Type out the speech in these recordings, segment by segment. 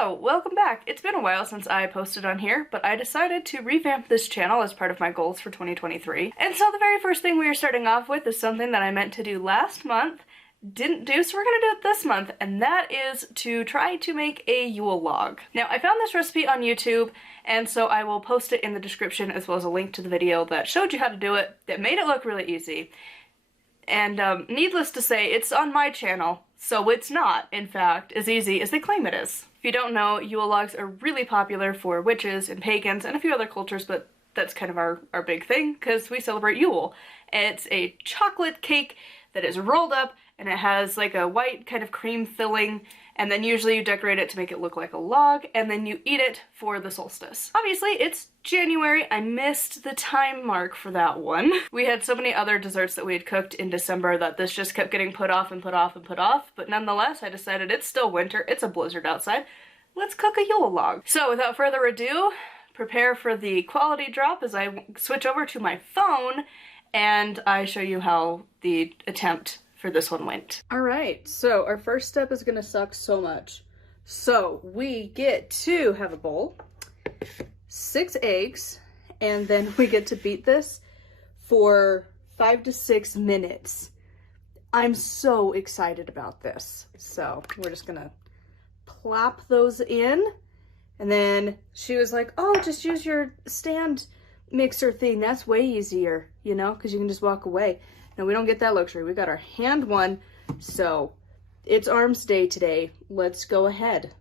So, welcome back. It's been a while since I posted on here, but I decided to revamp this channel as part of my goals for 2023. And so the very first thing we are starting off with is something that I meant to do last month, didn't do, so we're gonna do it this month, and that is to try to make a Yule log. Now, I found this recipe on YouTube, and so I will post it in the description as well as a link to the video that showed you how to do it, that made it look really easy. And needless to say, it's on my channel, so it's not, in fact, as easy as they claim it is. If you don't know, Yule logs are really popular for witches and pagans and a few other cultures, but that's kind of our big thing, because we celebrate Yule. It's a chocolate cake that is rolled up, and it has like a white kind of cream filling, and then usually you decorate it to make it look like a log, and then you eat it for the solstice. Obviously, it's January. I missed the time mark for that one. We had so many other desserts that we had cooked in December that this just kept getting put off and put off and put off, but nonetheless, I decided it's still winter, it's a blizzard outside, let's cook a Yule log. So without further ado, prepare for the quality drop as I switch over to my phone and I show you how the attempt for this one went. Alright, so our first step is gonna suck so much. So we get to have a bowl, 6 eggs, and then we get to beat this for 5 to 6 minutes. I'm so excited about this. So we're just gonna plop those in, and then she was like, oh, just use your stand mixer thing. That's way easier, you know, because you can just walk away. No, we don't get that luxury. We got our hand one, so it's arms day today. Let's go ahead.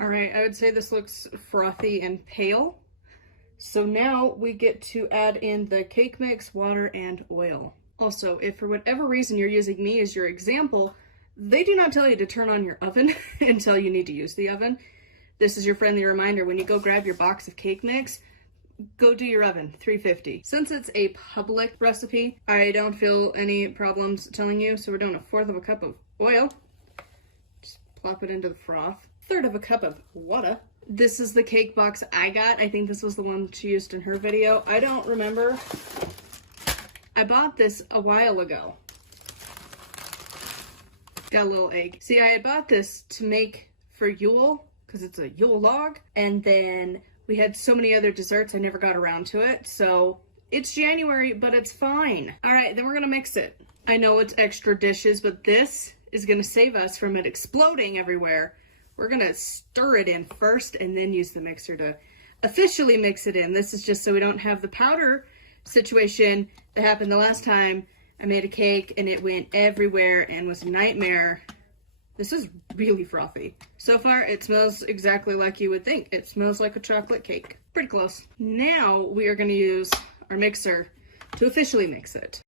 All right, I would say this looks frothy and pale. So now we get to add in the cake mix, water, and oil. Also, if for whatever reason you're using me as your example, they do not tell you to turn on your oven until you need to use the oven. This is your friendly reminder. When you go grab your box of cake mix, go do your oven, 350. Since it's a public recipe, I don't feel any problems telling you, so we're doing 1/4 of a cup of oil. Just plop it into the froth. 1/3 of a cup of water. This is the cake box I got. I think this was the one she used in her video. I don't remember. I bought this a while ago. Got a little egg. See, I had bought this to make for Yule, because it's a Yule log, and then we had so many other desserts I never got around to it, so it's January, but it's fine. All right, then we're gonna mix it. I know it's extra dishes, but this is gonna save us from it exploding everywhere. We're gonna stir it in first and then use the mixer to officially mix it in. This is just so we don't have the powder situation that happened the last time I made a cake and it went everywhere and was a nightmare. This is really frothy. So far, it smells exactly like you would think. It smells like a chocolate cake. Pretty close. Now we are gonna use our mixer to officially mix it.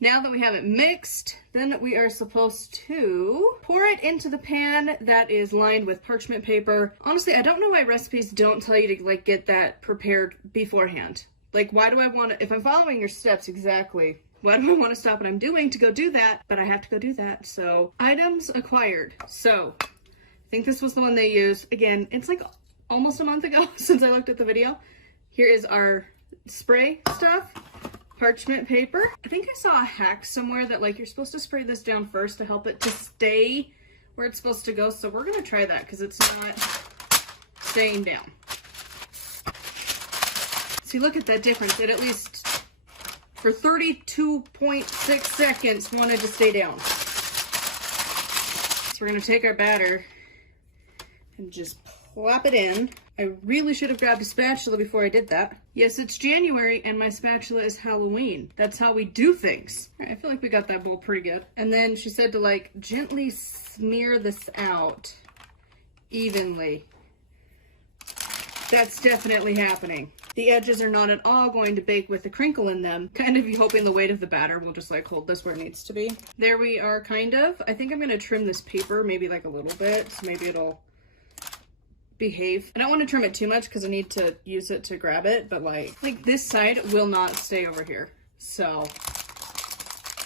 Now that we have it mixed, then we are supposed to pour it into the pan that is lined with parchment paper. Honestly, I don't know why recipes don't tell you to like get that prepared beforehand. Like, why do I want to, if I'm following your steps exactly, why do I want to stop what I'm doing to go do that? But I have to go do that. So, items acquired. So, I think this was the one they used. Again, it's like almost a month ago since I looked at the video. Here is our spray stuff. Parchment paper. I think I saw a hack somewhere that like you're supposed to spray this down first to help it to stay where it's supposed to go. So we're gonna try that because it's not staying down. See, look at that difference. It at least for 32.6 seconds wanted to stay down. So we're gonna take our batter and just plop it in. I really should have grabbed a spatula before I did that. Yes, it's January and my spatula is Halloween. That's how we do things. All right, I feel like we got that bowl pretty good. And then she said to like gently smear this out evenly. That's definitely happening. The edges are not at all going to bake with the crinkle in them. Kind of hoping the weight of the batter will just like hold this where it needs to be. There we are, kind of. I think I'm gonna trim this paper maybe like a little bit, so maybe it'll behave. I don't want to trim it too much because I need to use it to grab it, but like this side will not stay over here. So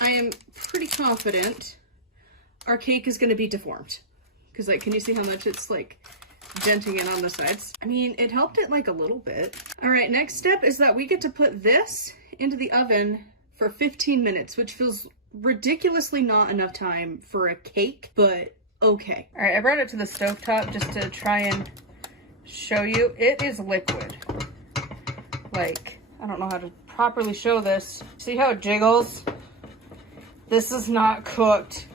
I am pretty confident our cake is going to be deformed. Because like, can you see how much it's like denting in on the sides? I mean, it helped it like a little bit. All right, next step is that we get to put this into the oven for 15 minutes, which feels ridiculously not enough time for a cake, but okay. All right, I brought it to the stovetop just to try and show you. It is liquid. Like, I don't know how to properly show this. See how it jiggles? This is not cooked.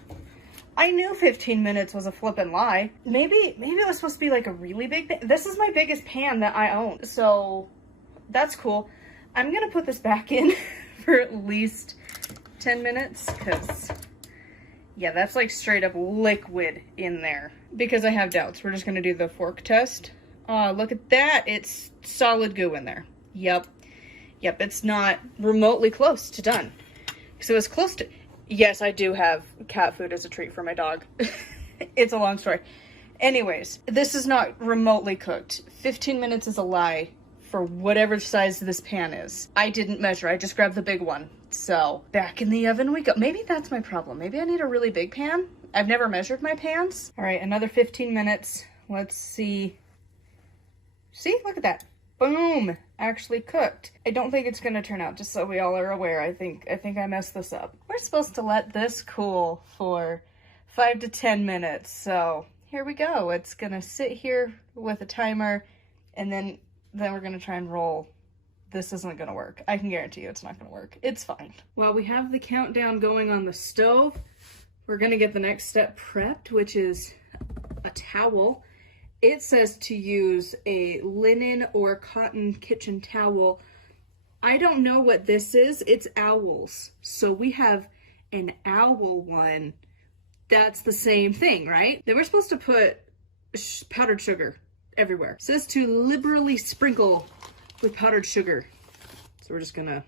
I knew 15 minutes was a flippin' lie. Maybe it was supposed to be like a really big pan. This is my biggest pan that I own, so that's cool. I'm gonna put this back in for at least 10 minutes, because yeah, that's like straight up liquid in there. Because I have doubts, we're just gonna do the fork test. Look at that, it's solid goo in there. Yep, it's not remotely close to done. So it's close to, yes, I do have cat food as a treat for my dog. It's a long story. Anyways, this is not remotely cooked. 15 minutes is a lie for whatever size this pan is. I didn't measure, I just grabbed the big one. So back in the oven we go. Maybe that's my problem. Maybe I need a really big pan. I've never measured my pans. All right, another 15 minutes. Let's see. See, look at that. Boom, actually cooked. I don't think it's gonna turn out, just so we all are aware. I think I messed this up. We're supposed to let this cool for 5 to 10 minutes. So here we go. It's gonna sit here with a timer, and then we're gonna try and roll. This isn't gonna work. I can guarantee you it's not gonna work. It's fine. While we have the countdown going on the stove, we're gonna get the next step prepped, which is a towel. It says to use a linen or cotton kitchen towel. I don't know what this is. It's owls. So we have an owl one. That's the same thing, right? Then we're supposed to put powdered sugar everywhere. It says to liberally sprinkle with powdered sugar. So we're just gonna,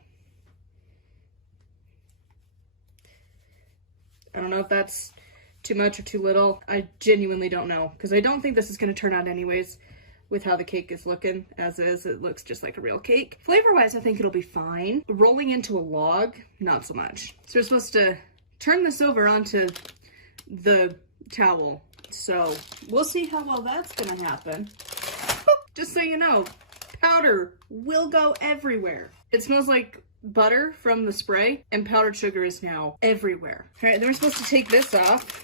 I don't know if that's too much or too little. I genuinely don't know, because I don't think this is gonna turn out anyways with how the cake is looking as is. It looks just like a real cake. Flavor-wise, I think it'll be fine. Rolling into a log, not so much. So we're supposed to turn this over onto the towel. So we'll see how well that's gonna happen. Just so you know, powder will go everywhere. It smells like butter from the spray, and powdered sugar is now everywhere. All right, then we're supposed to take this off.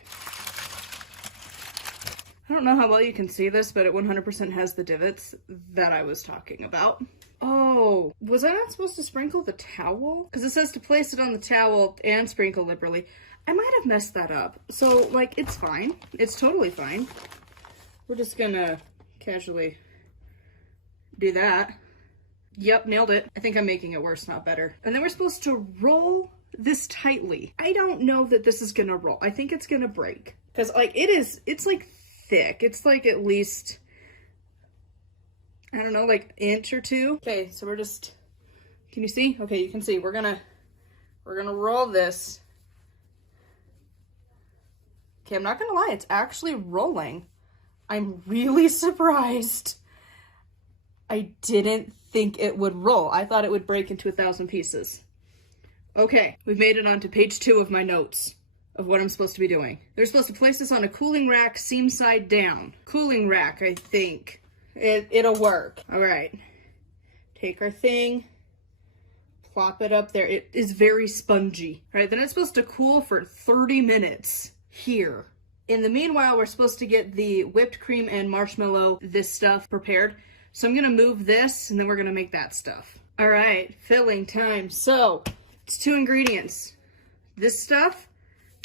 I don't know how well you can see this, but it 100% has the divots that I was talking about. Oh, was I not supposed to sprinkle the towel? Because it says to place it on the towel and sprinkle liberally. I might have messed that up. So, like, it's fine. It's totally fine. We're just gonna casually do that. Yep, nailed it. I think I'm making it worse, not better. And then we're supposed to roll this tightly. I don't know that this is gonna roll. I think it's gonna break. Because, like, it's like thick. It's like at least, I don't know, like inch or two. Okay, so we're just, can you see? Okay, you can see. We're gonna roll this. Okay, I'm not gonna lie, it's actually rolling. I'm really surprised. I didn't think it would roll. I thought it would break into 1,000 pieces. Okay, we've made it onto page 2 of my notes of what I'm supposed to be doing. They're supposed to place this on a cooling rack, seam side down. Cooling rack, I think. It'll work. All right. Take our thing, plop it up there. It is very spongy. All right, then it's supposed to cool for 30 minutes here. In the meanwhile, we're supposed to get the whipped cream and marshmallow, this stuff prepared. So I'm gonna move this, and then we're gonna make that stuff. All right, filling time. So it's 2 ingredients. This stuff,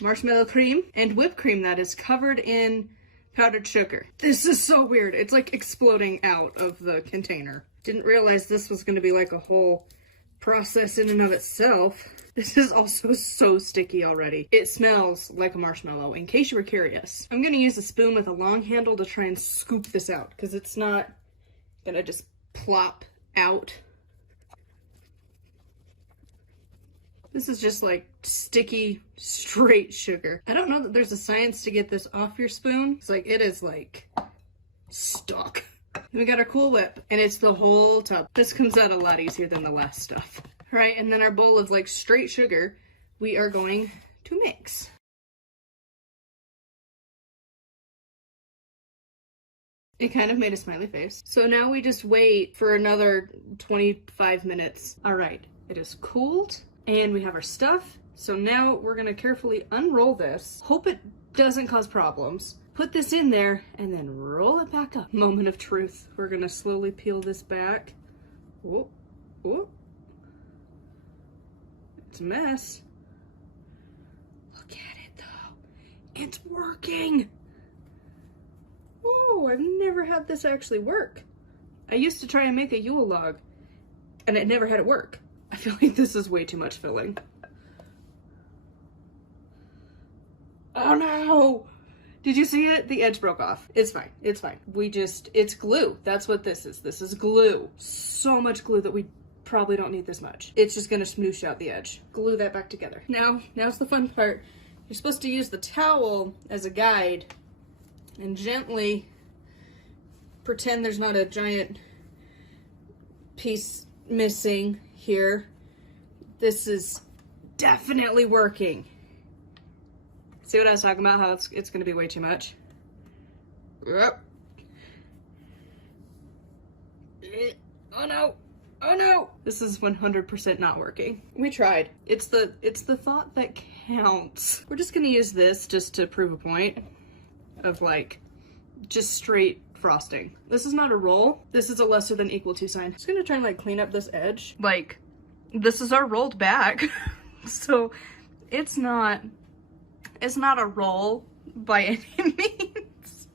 marshmallow cream, and whipped cream that is covered in powdered sugar. This is so weird. It's like exploding out of the container. Didn't realize this was gonna be like a whole process in and of itself. This is also so sticky already. It smells like a marshmallow, in case you were curious. I'm gonna use a spoon with a long handle to try and scoop this out, because it's not gonna just plop out. This is just like sticky, straight sugar. I don't know that there's a science to get this off your spoon. It's like, it is like stuck. And we got our Cool Whip, and it's the whole tub. This comes out a lot easier than the last stuff. All right, and then our bowl of like straight sugar, we are going to mix. It kind of made a smiley face. So now we just wait for another 25 minutes. All right, it is cooled and we have our stuff. So now we're gonna carefully unroll this. Hope it doesn't cause problems. Put this in there and then roll it back up. Moment of truth. We're gonna slowly peel this back. Whoa, whoa. It's a mess. Look at it though. It's working. Oh, I've never had this actually work. I used to try and make a Yule log, and it never had it work. I feel like this is way too much filling. Oh no! Did you see it? The edge broke off. It's fine, it's fine. It's glue. That's what this is. This is glue. So much glue that we probably don't need this much. It's just gonna smoosh out the edge. Glue that back together. Now's the fun part. You're supposed to use the towel as a guide and gently pretend there's not a giant piece missing here. This is definitely working. See what I was talking about? How it's gonna be way too much. Yep. Oh no! Oh no! This is 100% not working. We tried. It's the thought that counts. We're just gonna use this just to prove a point of like just straight frosting. This is not a roll. This is a lesser than equal to sign. I'm just gonna try and like clean up this edge. Like, this is our rolled back. So it's not a roll by any means.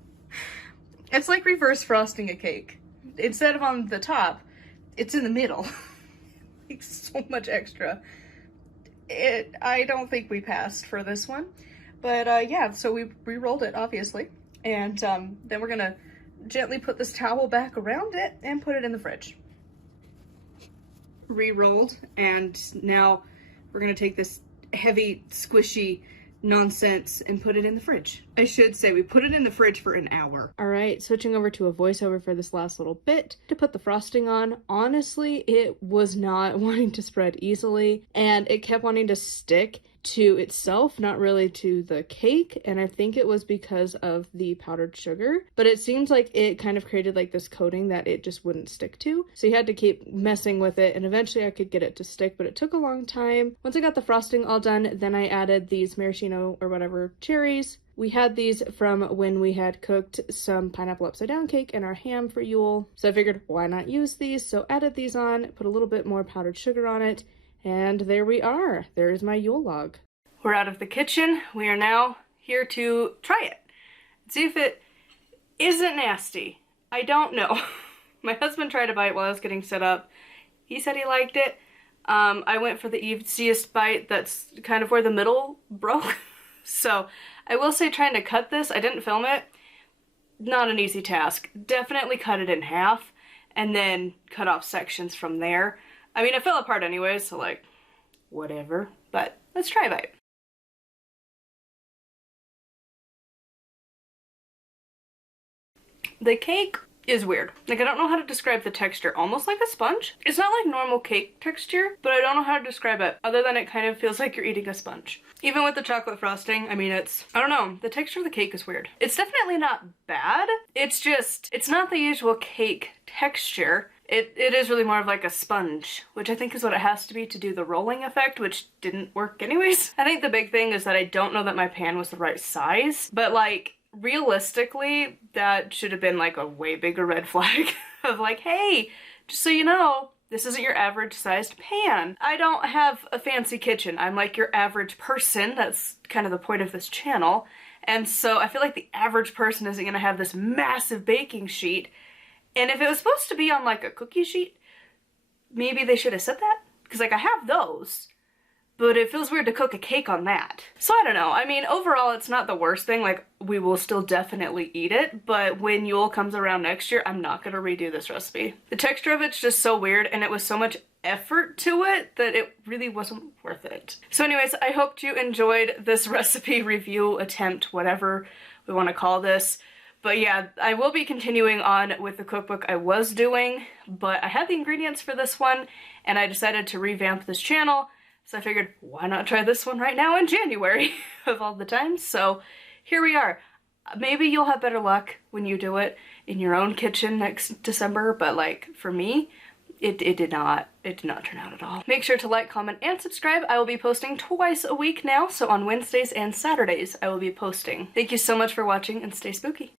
It's like reverse frosting a cake. Instead of on the top, it's in the middle. Like so much extra. I don't think we passed for this one. But yeah, so we re-rolled it, obviously. And then we're gonna gently put this towel back around it and put it in the fridge. Re-rolled, and now we're gonna take this heavy, squishy nonsense and put it in the fridge. I should say we put it in the fridge for an hour. All right, switching over to a voiceover for this last little bit to put the frosting on. Honestly, it was not wanting to spread easily, and it kept wanting to stick to itself, not really to the cake, and I think it was because of the powdered sugar, but it seems like it kind of created like this coating that it just wouldn't stick to, so you had to keep messing with it, and eventually I could get it to stick, but it took a long time. Once I got the frosting all done, then I added these maraschino or whatever cherries. We had these from when we had cooked some pineapple upside down cake and our ham for Yule, so I figured why not use these, so added these on, put a little bit more powdered sugar on it, and there we are. There is my Yule log. We're out of the kitchen. We are now here to try it. See if it isn't nasty. I don't know. My husband tried a bite while I was getting set up. He said he liked it. I went for the easiest bite that's kind of where the middle broke. So I will say trying to cut this, I didn't film it. Not an easy task. Definitely cut it in half and then cut off sections from there. I mean, it fell apart anyway, so like, whatever. But let's try a bite. The cake is weird. Like, I don't know how to describe the texture. Almost like a sponge. It's not like normal cake texture, but I don't know how to describe it other than it kind of feels like you're eating a sponge. Even with the chocolate frosting, I mean, I don't know, the texture of the cake is weird. It's definitely not bad. It's just, it's not the usual cake texture. It is really more of like a sponge, which I think is what it has to be to do the rolling effect, which didn't work anyways. I think the big thing is that I don't know that my pan was the right size, but like, realistically, that should have been like a way bigger red flag of like, hey, just so you know, this isn't your average sized pan. I don't have a fancy kitchen. I'm like your average person. That's kind of the point of this channel. And so I feel like the average person isn't gonna have this massive baking sheet. And if it was supposed to be on like a cookie sheet, maybe they should have said that. Because like I have those, but it feels weird to cook a cake on that. So I don't know. I mean, overall, it's not the worst thing. Like, we will still definitely eat it, but when Yule comes around next year, I'm not gonna redo this recipe. The texture of it's just so weird, and it was so much effort to it that it really wasn't worth it. So anyways, I hope you enjoyed this recipe review attempt, whatever we want to call this. But yeah, I will be continuing on with the cookbook I was doing, but I had the ingredients for this one, and I decided to revamp this channel, so I figured, why not try this one right now in January of all the times? So here we are. Maybe you'll have better luck when you do it in your own kitchen next December, but like, for me, it did not turn out at all. Make sure to like, comment, and subscribe. I will be posting twice a week now, so on Wednesdays and Saturdays I will be posting. Thank you so much for watching, and stay spooky.